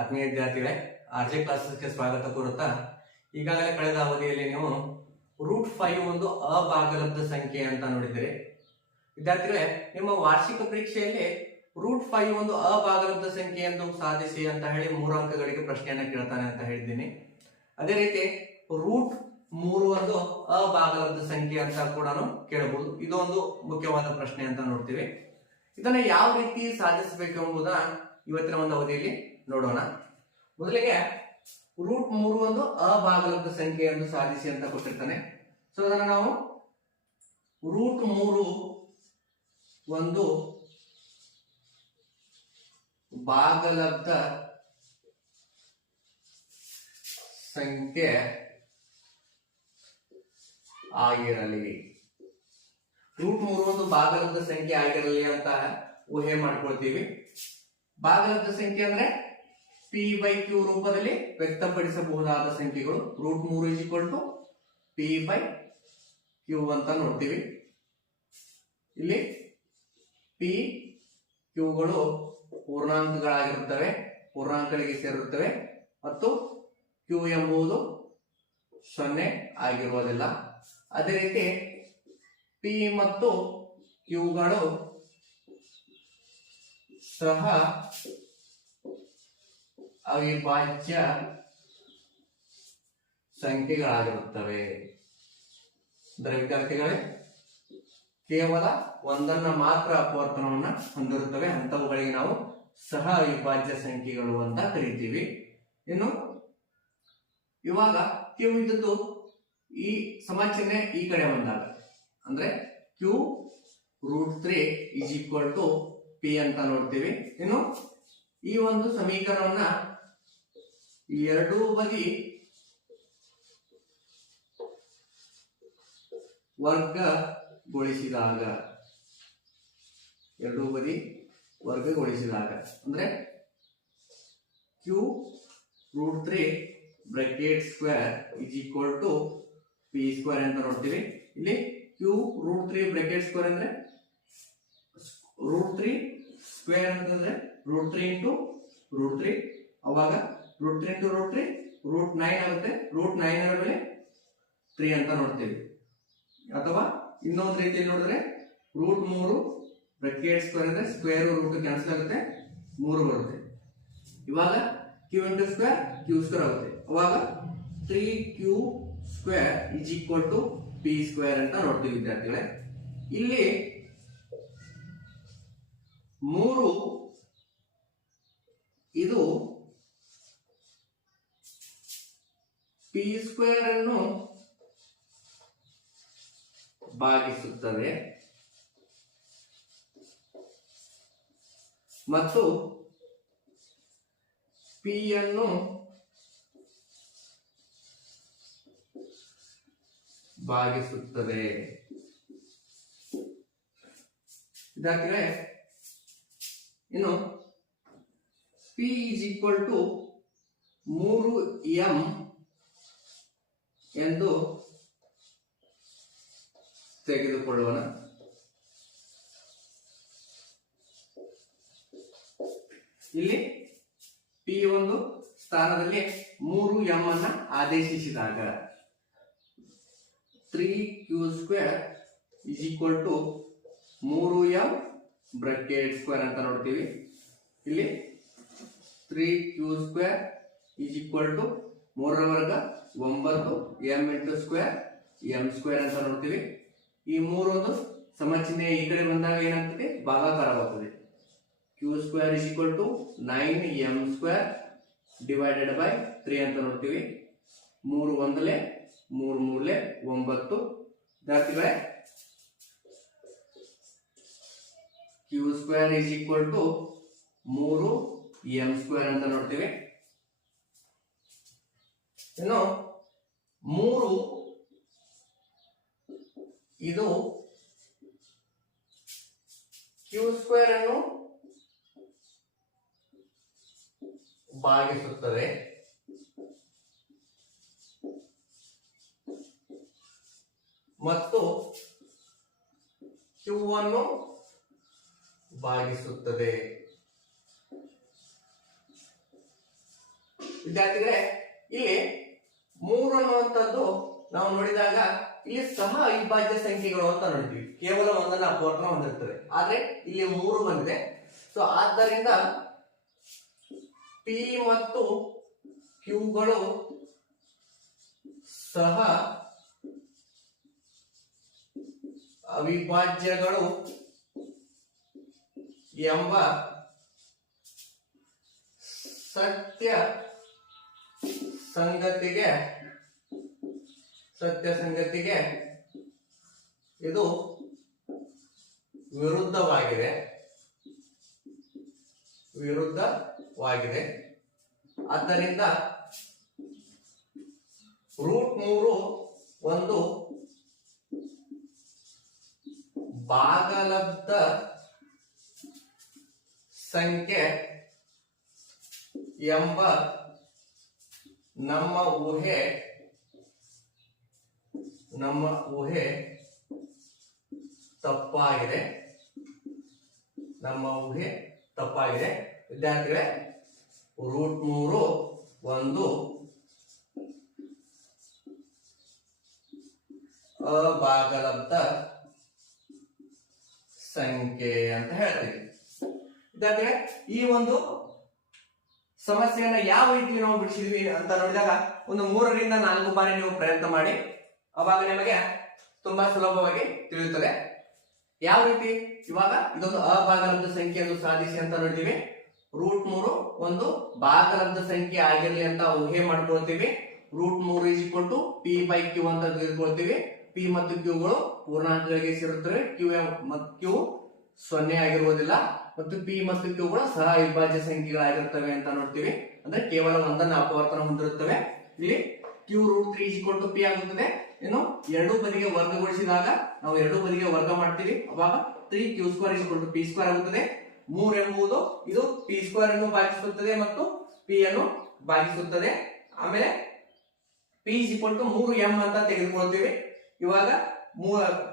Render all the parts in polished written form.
ಆತ್ಮೀಯ ವಿದ್ಯಾರ್ಥಿಗಳೇ, ಆರ್ಜೆ ಕ್ಲಾಸಸ್ಗೆ ಸ್ವಾಗತ ಕೋರುತ್ತಾ ಈಗಾಗಲೇ ಕಳೆದ ಅವಧಿಯಲ್ಲಿ ನೀವು √5 ಒಂದು ಅಭಾಗಲಬ್ಧ ಸಂಖ್ಯೆ ಅಂತ ನೋಡಿದ್ದೀರಿ. ವಿದ್ಯಾರ್ಥಿಗಳೇ, ನಿಮ್ಮ ವಾರ್ಷಿಕ ಪರೀಕ್ಷೆಯಲ್ಲಿ √5 ಒಂದು ಅಭಾಗಲಬ್ಧ ಸಂಖ್ಯೆ ಎಂದು ಸಾಧಿಸಿ ಅಂತ ಹೇಳಿ 3 ಅಂಕಗಳಿಗೆ ಪ್ರಶ್ನೆಯನ್ನ ಕೇಳ್ತಾನೆ ಅಂತ ಹೇಳಿದ್ದೀನಿ. ಅದೇ ರೀತಿ √3 ಒಂದು ಅಭಾಗಲಬ್ಧ ಸಂಖ್ಯೆ ಅಂತ ಕೂಡ ಕೇಳಬಹುದು. ಇದು ಒಂದು ಮುಖ್ಯವಾದ ಪ್ರಶ್ನೆ ಅಂತ ನೋಡ್ತೀವಿ. ಇದನ್ನ ಯಾವ ರೀತಿ ಸಾಧಿಸಬೇಕು ಎಂಬುದನ್ನ ಇವತ್ತಿನ ಒಂದು ಅವಧಿಯಲ್ಲಿ ನೋಡೋಣ. ಮೊದಲಿಗೆ √3 ಒಂದು ಅಭಾಗಲಬ್ಧ ಸಂಖ್ಯೆ ಎಂದು ಸಾಧಿಸಿ ಅಂತ ಕೊಟ್ಟಿರ್ತಾನೆ. ಸೊ ಅದನ್ನ ನಾವು √3 ಒಂದು ಭಾಗಲಬ್ಧ ಸಂಖ್ಯೆ ಆಗಿರಲಿ. √3 ಒಂದು ಭಾಗಲಬ್ಧ ಸಂಖ್ಯೆ ಆಗಿರಲಿ ಅಂತ ಊಹೆ ಮಾಡ್ಕೊಳ್ತೀವಿ. ಭಾಗಲಬ್ಧ ಸಂಖ್ಯೆ ಅಂದ್ರೆ p/q ರೂಪದಲ್ಲಿ ವ್ಯಕ್ತಪಡಿಸಬಹುದಾದ ಸಂಖ್ಯೆಗಳು. √3 p/q ಅಂತ ನೋಡ್ತೀವಿ. ಇಲ್ಲಿ p qಗಳು ಪೂರ್ಣಾಂಕಗಳಾಗಿರುತ್ತವೆ, ಪೂರ್ಣಾಂಕಗಳಿಗೆ ಸೇರಿರುತ್ತವೆ ಮತ್ತು q ಎಂಬುದು 0 ಆಗಿರುವುದಿಲ್ಲ. ಅದೇ ರೀತಿ p ಮತ್ತು qಗಳು ಸಹ ಅವಿಭಾಜ್ಯ ಸಂಖ್ಯೆಗಳಾಗಿರುತ್ತವೆ. ಅಂದರೆ ವಿದ್ಯಾರ್ಥಿಗಳೇ, ಕೇವಲ ಒಂದನ್ನ ಮಾತ್ರ ಅಪವರ್ತನವನ್ನ ಹೊಂದಿರುತ್ತವೆ. ಅಂತವುಗಳಿಗೆ ನಾವು ಸಹ ಅವಿಭಾಜ್ಯ ಸಂಖ್ಯೆಗಳು ಅಂತ ಕರಿತೀವಿ. ಇನ್ನು ಇವಾಗ q ಇದ್ದದ್ದು ಈ ಸಮಾಚಿಹ್ನೆ ಈ ಕಡೆ ಬಂದಾಗ ಅಂದ್ರೆ q √3 p ಅಂತ ನೋಡ್ತೀವಿ. ಇನ್ನು ಈ ಒಂದು ಸಮೀಕರಣವನ್ನ ಎರಡೂ ಬದಿ ವರ್ಗಗೊಳಿಸಿದಾಗ ಅಂದ್ರೆ q √3 p² ಅಂತ ನೋಡ್ತೀವಿ. ಇಲ್ಲಿ q √3 ಅಂದ್ರೆ √3² ಅಂತಂದ್ರೆ √3 × √3, ಅವಾಗ √3 × √3 √9 ಆಗುತ್ತೆ. √9 ರ ಬೆಲೆ 3 ಅಂತ ನೋಡ್ತೀವಿ. ಅಥವಾ ಇನ್ನೊಂದು ರೀತಿಯಲ್ಲಿ ನೋಡಿದ್ರೆ √3 ಅಂದ್ರೆ ಸ್ಕ್ವೇರ್ ರೂಟ್ ಕ್ಯಾನ್ಸಲ್ ಆಗುತ್ತೆ, 3 ಬರುತ್ತೆ. ಇವಾಗ q × ಸ್ಕ್ವೇರ್ q² ಆಗುತ್ತೆ. ಅವಾಗ 3q² p² ಅಂತ ನೋಡ್ತೀವಿ ವಿದ್ಯಾರ್ಥಿಗಳೇ. ಇಲ್ಲಿ 3 ಇದು p² ಅನ್ನು ಭಾಗಿಸುತ್ತದೆ ಮತ್ತು p ಅನ್ನು ಭಾಗಿಸುತ್ತದೆ. ವಿದ್ಯಾರ್ಥಿಗಳೇ, ಇನ್ನು p = 3m ಎಂದು ತೆಗೆದುಕೊಳ್ಳೋಣ. ಇಲ್ಲಿ p ಒಂದು ಸ್ಥಾನದಲ್ಲಿ 3m ಅನ್ನ ಆದೇಶಿಸಿದಾಗ 3q² = 3m² ಅಂತ ನೋಡ್ತೀವಿ. ಇಲ್ಲಿ 3q² = 3 ರ ವರ್ಗ 9 m × ಸ್ಕ್ವೇರ್ m² ಅಂತ ನೋಡ್ತೀವಿ. ಈ 3 ಒಂದು ಸಮಚಿಹ್ನೆ ಈ ಕಡೆ ಬಂದಾಗ ಏನಾಗ್ತದೆ? ಭಾಗಾಕಾರವಾಗ್ತದೆ. q² = 9m² / 3 ಅಂತ ನೋಡ್ತೀವಿ. 3 1 3 3 9. ವಿದ್ಯಾರ್ಥಿಗಳೇ, q² = 3m² ಅಂತ ನೋಡ್ತೀವಿ. ಇನ್ನು 3 ಇದು q² ಅನ್ನು ಭಾಗಿಸುತ್ತದೆ ಮತ್ತು q ಅನ್ನು ಭಾಗಿಸುತ್ತದೆ. ವಿದ್ಯಾರ್ಥಿಗಳೇ ಇಲ್ಲಿ 3 ಅನ್ನುವಂಥದ್ದು ನಾವು ನೋಡಿದಾಗ ಇಲ್ಲಿ ಸಹ ಅವಿಭಾಜ್ಯ ಸಂಖ್ಯೆಗಳು ಅಂತ ನೋಡ್ತೀವಿ. ಕೇವಲ ಒಂದನ್ನ ಅಪವರ್ತನ ಹೊಂದಿರ್ತದೆ, ಆದ್ರೆ ಇಲ್ಲಿ 3 ಬಂದಿದೆ. ಸೊ ಆದ್ದರಿಂದ ಪಿ ಮತ್ತು ಕ್ಯೂಗಳು ಸಹ ಅವಿಭಾಜ್ಯಗಳು ಎಂಬ ಸತ್ಯ ಸಂಗತಿಗೆ ಇದು ವಿರುದ್ಧವಾಗಿದೆ. ಆದ್ದರಿಂದ √3 ಒಂದು ಭಾಗಲಬ್ಧ ಸಂಖ್ಯೆ ಎಂಬ ನಮ್ಮ ಊಹೆ ತಪ್ಪಾಗಿದೆ. ವಿದ್ಯಾರ್ಥಿಗಳೇ, √3 ಒಂದು ಅಭಾಗಲಬ್ಧ ಸಂಖ್ಯೆ ಅಂತ ಹೇಳ್ತೀವಿ. ವಿದ್ಯಾರ್ಥಿಗಳೇ, ಈ ಒಂದು ಸಮಸ್ಯೆಯನ್ನ ಯಾವ ರೀತಿ ನಾವು ಬಿಡಿಸಿದ್ವಿ ಅಂತ ನೋಡಿದಾಗ ಒಂದು 3 ರಿಂದ 4 ಬಾರಿ ನೀವು ಪ್ರಯತ್ನ ಮಾಡಿ, ಅವಾಗ ನಿಮಗೆ ತುಂಬಾ ಸುಲಭವಾಗಿ ತಿಳಿಯುತ್ತದೆ. ಯಾವ ರೀತಿ? ಇವಾಗ ಇದೊಂದು ಅಭಾಗಲಬ್ಧ ಸಂಖ್ಯೆಯನ್ನು ಸಾಧಿಸಿ ಅಂತ ನೋಡ್ತೀವಿ. √3 ಒಂದು ಭಾಗಲಬ್ಧ ಸಂಖ್ಯೆ ಆಗಿರಲಿ ಅಂತ ಊಹೆ ಮಾಡ್ಕೊಳ್ತೀವಿ. √3 p/q ಅಂತ ತಿಳ್ಕೊಳ್ತೀವಿ. ಪಿ ಮತ್ತು ಕ್ಯೂಗಳು ಪೂರ್ಣಾಂಕಗಳಿಗೆ ಸೇರುತ್ತವೆ. ಕ್ಯೂ 0 ಆಗಿರುವುದಿಲ್ಲ ಮತ್ತು ಪಿ ಮತ್ತು ಕ್ಯೂಗಳು ಸಹ ಅವಿಭಾಜ್ಯ ಸಂಖ್ಯೆಗಳಾಗಿರುತ್ತವೆ ಅಂತ ನೋಡ್ತೀವಿ. ಅಂದ್ರೆ ಕೇವಲ ಒಂದನ್ನು ಅಪವರ್ತನ ಹೊಂದಿರುತ್ತವೆ. ಇಲ್ಲಿ q√3 p ಆಗುತ್ತದೆ. ಇನ್ನು ಎರಡೂ ಬದಿಗೆ ವರ್ಗಗೊಳಿಸಿದಾಗ ನಾವು ಎರಡೂ ಬದಿಗೆ ವರ್ಗ ಮಾಡ್ತೀವಿ. ಅವಾಗ 3q² p² ಆಗುತ್ತದೆ. 3 ಎಂಬುದು ಇದು p² ಅನ್ನು ಭಾಗಿಸುತ್ತದೆ ಮತ್ತು p ಅನ್ನು ಭಾಗಿಸುತ್ತದೆ. ಆಮೇಲೆ p 3m ಅಂತ ತೆಗೆದುಕೊಳ್ತೀವಿ. ಇವಾಗ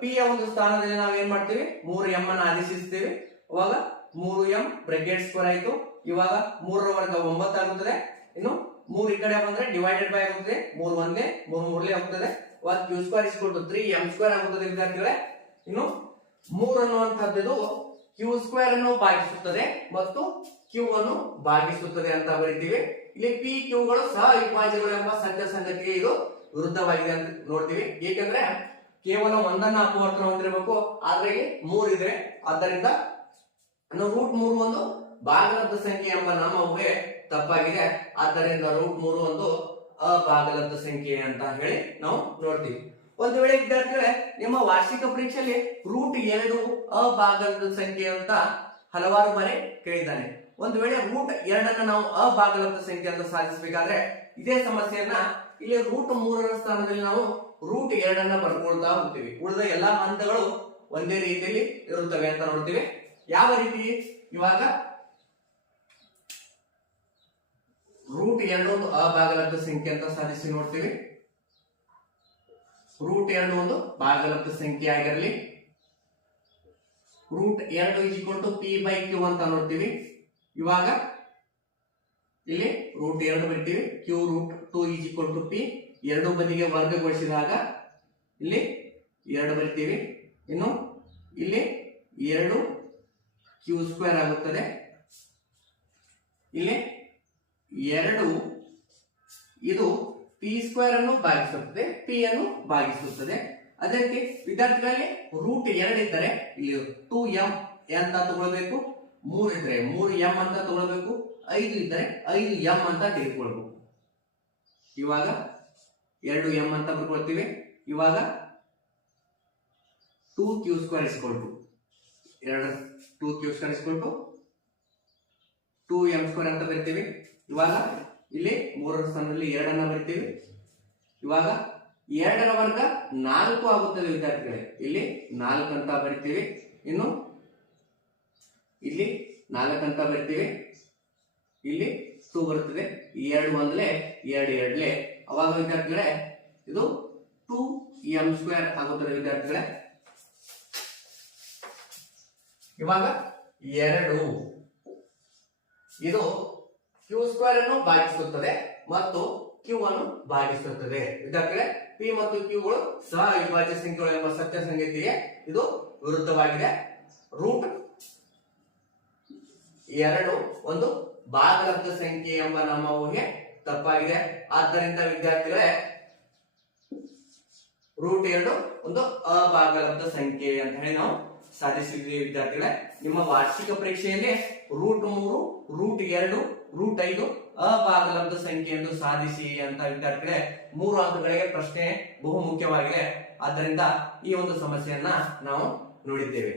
p ಯ ಒಂದು ಸ್ಥಾನದಲ್ಲಿ ನಾವು ಏನ್ ಮಾಡ್ತೀವಿ? 3m ಅನ್ನು ಆದೇಶಿಸ್ತೀವಿ. ಅವಾಗ 3m ಬ್ರಾಕೆಟ್² ಆಯ್ತು. ಇವಾಗ 3 ರ ವರ್ಗ 9 ಆಗುತ್ತದೆ. ಇನ್ನು 3 ಈ ಕಡೆ ಬಂದ್ರೆ ಡಿವೈಡೆಡ್ ಬೈ ಆಗುತ್ತದೆ. 3 1 3 3 ಆಗುತ್ತದೆ. ಅವಾಗ q² 3m² ಆಗುತ್ತದೆ ವಿದ್ಯಾರ್ಥಿಗಳೇ. ಇನ್ನು 3 ಅನ್ನುವಂಥದ್ದು q² ಅನ್ನು ಭಾಗಿಸುತ್ತದೆ ಮತ್ತು q ಅನ್ನು ಭಾಗಿಸುತ್ತದೆ ಅಂತ ಬರೀತೀವಿ. ಇಲ್ಲಿ p q ಗಳು ಸಹ ಅವಿಭಾಜ್ಯಗಳು ಎಂಬ ಸತ್ಯ ಸಂಗತಿಗೆ ಇದು ವಿರುದ್ಧವಾಗಿದೆ ಅಂತ ನೋಡ್ತೀವಿ. ಏಕೆಂದ್ರೆ ಕೇವಲ ಒಂದನ್ನ ಅಪವರ್ತನ ಹೊಂದಿರಬೇಕು, ಆದ್ರೆ ಇಲ್ಲಿ 3 ಇದೆ. ಆದ್ದರಿಂದ √3 ಒಂದು ಭಾಗಲಬ್ಧ ಸಂಖ್ಯೆ ಎಂಬ ನಮ್ಮ ಊಹೆ ತಪ್ಪಾಗಿದೆ. ಆದ್ದರಿಂದ √3 ಒಂದು ಅಭಾಗಲಬ್ಧ ಸಂಖ್ಯೆ ಅಂತ ಹೇಳಿ ನಾವು ನೋಡ್ತೀವಿ. ಒಂದು ವೇಳೆ ವಿದ್ಯಾರ್ಥಿಗಳೇ ನಿಮ್ಮ ವಾರ್ಷಿಕ ಪರೀಕ್ಷೆಯಲ್ಲಿ √2 ಅಭಾಗಲಬ್ಧ ಸಂಖ್ಯೆ ಅಂತ ಹಲವಾರು ಬಾರಿ ಕೇಳಿದ್ದಾನೆ. ಒಂದು ವೇಳೆ √2 ನಾವು ಅಭಾಗಲಬ್ಧ ಸಂಖ್ಯೆ ಅಂತ ಸಾಧಿಸಬೇಕಾದ್ರೆ ಇದೇ ಸಮಸ್ಯೆಯನ್ನ ಇಲ್ಲಿ √3 ಸ್ಥಾನದಲ್ಲಿ ನಾವು √2 ಬರ್ಕೊಳ್ತಾ ಹೋಗ್ತೀವಿ. ಉಳಿದ ಎಲ್ಲಾ ಹಂತಗಳು ಒಂದೇ ರೀತಿಯಲ್ಲಿ ಇರುತ್ತವೆ ಅಂತ ನೋಡ್ತೀವಿ. ಯಾವ ರೀತಿ? ಇವಾಗ √2 ಒಂದು ಅಭಾಗಲಬ್ಧ ಸಂಖ್ಯೆ ಅಂತ ಸಾಧಿಸಿ ನೋಡ್ತೀವಿ. √2 ಒಂದು ಭಾಗಲಬ್ಧ ಸಂಖ್ಯೆ ಆಗಿರಲಿ. √2 p/q ಅಂತ ನೋಡ್ತೀವಿ. ಇವಾಗ ಇಲ್ಲಿ √2 ಬರ್ತೀವಿ. q√2 p ಎರಡು ಬದಿಗೆ ವರ್ಗಗೊಳಿಸಿದಾಗ ಇಲ್ಲಿ 2 ಬರ್ತೀವಿ. ಇನ್ನು ಇಲ್ಲಿ 2 q² ಆಗುತ್ತದೆ. ಇಲ್ಲಿ 2 ಇದು p² ಅನ್ನು ಭಾಗಿಸುತ್ತದೆ, p ಅನ್ನು ಭಾಗಿಸುತ್ತದೆ. ಅದೇ ರೀತಿ ವಿದ್ಯಾರ್ಥಿಗಳಲ್ಲಿ √2 ಇದ್ದರೆ ಇಲ್ಲಿ 2m ಅಂತ ತಗೊಳ್ಬೇಕು. 3 ಇದ್ರೆ 3m ಅಂತ ತಗೊಳ್ಬೇಕು. 5 ಇದ್ದರೆ 5m ಅಂತ ತೆಗೆದುಕೊಳ್ಬೇಕು. ಇವಾಗ 2m ಅಂತ ಬರ್ಕೊಳ್ತೀವಿ. ಇವಾಗ 2q² 2q² 2m² ಅಂತ ಬರ್ತೀವಿ. ಇವಾಗ ಇಲ್ಲಿ 3 ರ ಸ್ಥಾನದಲ್ಲಿ 2 ಅನ್ನ ಬರ್ತೀವಿ. ಇವಾಗ 2 ರ ವರ್ಗ 4 ಆಗುತ್ತದೆ ವಿದ್ಯಾರ್ಥಿಗಳೇ. ಇಲ್ಲಿ 4 ಅಂತ ಬರ್ತೀವಿ. ಇನ್ನು ಇಲ್ಲಿ 4 ಅಂತ ಬರ್ತೀವಿ. ಇಲ್ಲಿ 2 ಬರುತ್ತದೆ. 2 1 2 2 ಅವಾಗ ವಿದ್ಯಾರ್ಥಿಗಳೇ ಇದು 2m² ಆಗುತ್ತದೆ ವಿದ್ಯಾರ್ಥಿಗಳೇ. ಇವಾಗ 2 ಇದು ಕ್ಯೂ ಸ್ಕ್ವೇರ್ ಅನ್ನು ಭಾಗಿಸುತ್ತದೆ ಮತ್ತು ಕ್ಯೂ ಅನ್ನು ಭಾಗಿಸುತ್ತದೆ. ವಿದ್ಯಾರ್ಥಿಗಳೇ, ಪಿ ಮತ್ತು ಕ್ಯೂಗಳು ಸಹ ಅವಿಭಾಜ್ಯ ಸಂಖ್ಯೆಗಳು ಎಂಬ ಸತ್ಯ ಸಂಗತಿಗೆ ಇದು ವಿರುದ್ಧವಾಗಿದೆ. ರೂಟ್ 2 ಒಂದು ಭಾಗಲಬ್ಧ ಸಂಖ್ಯೆ ಎಂಬ ನಮ್ಮ ಊಹೆ ತಪ್ಪಾಗಿದೆ. ಆದ್ದರಿಂದ ವಿದ್ಯಾರ್ಥಿಗಳೇ, ರೂಟ್ 2 ಒಂದು ಅಭಾಗಲಬ್ಧ ಸಂಖ್ಯೆ ಅಂತ ಹೇಳಿ ನಾವು ಸಾಧಿಸಿದ್ವಿ. ವಿದ್ಯಾರ್ಥಿಗಳೇ, ನಿಮ್ಮ ವಾರ್ಷಿಕ ಪರೀಕ್ಷೆಯಲ್ಲಿ ರೂಟ್ 3, ರೂಟ್ 2, ರೂಟ್ 5 ಅಭಾಗಲಬ್ಧ ಸಂಖ್ಯೆ ಎಂದು ಸಾಧಿಸಿ ಅಂತ ವಿದ್ಯಾರ್ಥಿಗಳೇ 3 ಅಂಕಗಳಿಗೆ ಪ್ರಶ್ನೆ ಬಹು ಮುಖ್ಯವಾಗಿದೆ. ಆದ್ದರಿಂದ ಈ ಒಂದು ಸಮಸ್ಯೆಯನ್ನ ನಾವು ನೋಡಿದ್ದೇವೆ.